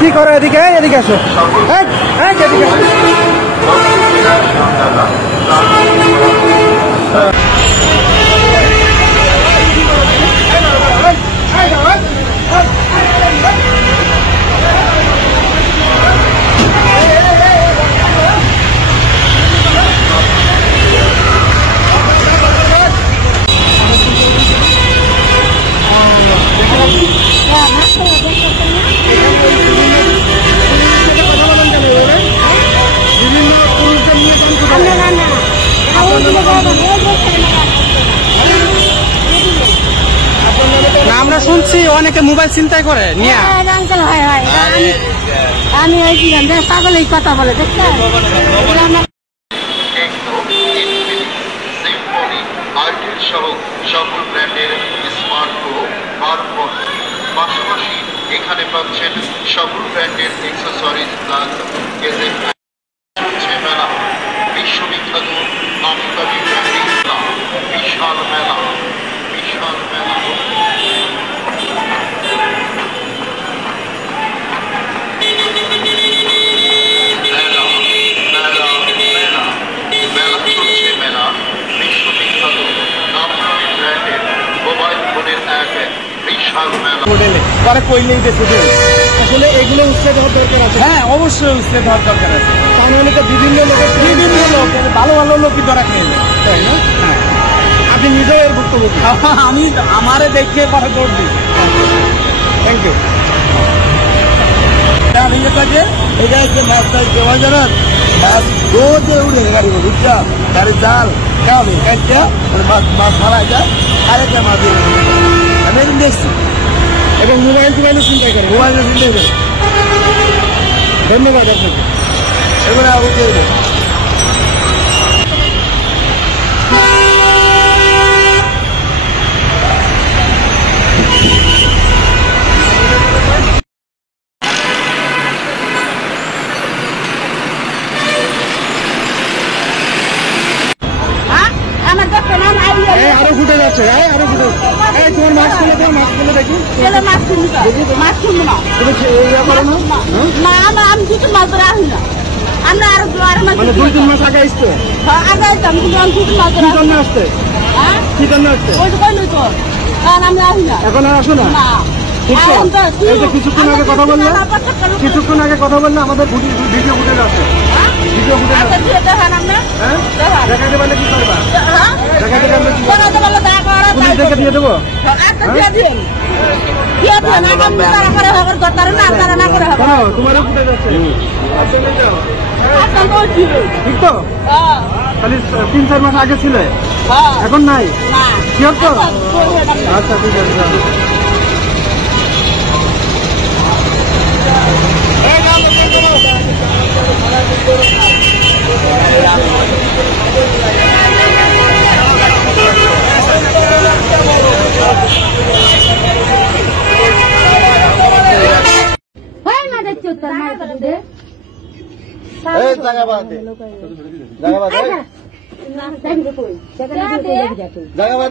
কি করো এদিকে এদিকে আসো এদিকে আসো আমরা শুনছি অনেকে মোবাইল চিন্তাই করে নিয়ে আমি পাগল এই কথা বলে দেখছেন সকল ব্র্যান্ডের স্মার্টফোন পাশাপাশি এখানে পাচ্ছেন সকল ব্র্যান্ডের অ্যাক্সেসরিজ প্লাস মেলা বিশ্ববিখ্যাত নামি দামি ব্র্যান্ডিং বিশাল মেলা আসলে এগুলো উৎসাহ দেওয়ার দরকার আছে। হ্যাঁ অবশ্যই উৎসাহ দেওয়ার দরকার আছে। তাহলে তো বিভিন্ন লোক ভালো ভালো লোকই ধরা খেয়ে তাই না? হ্যাঁ আপনি নিজেই এর ভুক্তভোগী। আমি আমারে দেখে পরে দৌড় দিই। Thank you. এটা হচ্ছে মাছ জমা জানান মাছ রোজে উঠে গাড়ি বুঝছা গাড়ি জাল খাওয়াবে কাটটা মাছ মারা যায় আরেকটা মাছ আমি দেখছি এবং মোবাইলে চিন্তাই করে ধন্যবাদ আপনাকে এগুলো অবশ্যই আরো ফুটে যাচ্ছে আরো ফুটে তোমার মাছ খুলে দেখি আমি দুটো মাছ ধরে আসি না আমরা আরো মানে 2-3 মাস আগে আসতো আসতে কি জন্য আসতে আমি আসি না এখন আর আসো না কিছুক্ষণ আগে কথা বললে আমাদের ভিডিও ফুটে যাচ্ছে দেখাতে পারলে কি করবা পুলিশদেরকে দিয়ে দেবো তোমারও ফুটে যাচ্ছে ঠিক তো খালি 3-4 মাস আগে ছিল এখন নাই কি হতো আচ্ছা ঠিক আছে জায়গা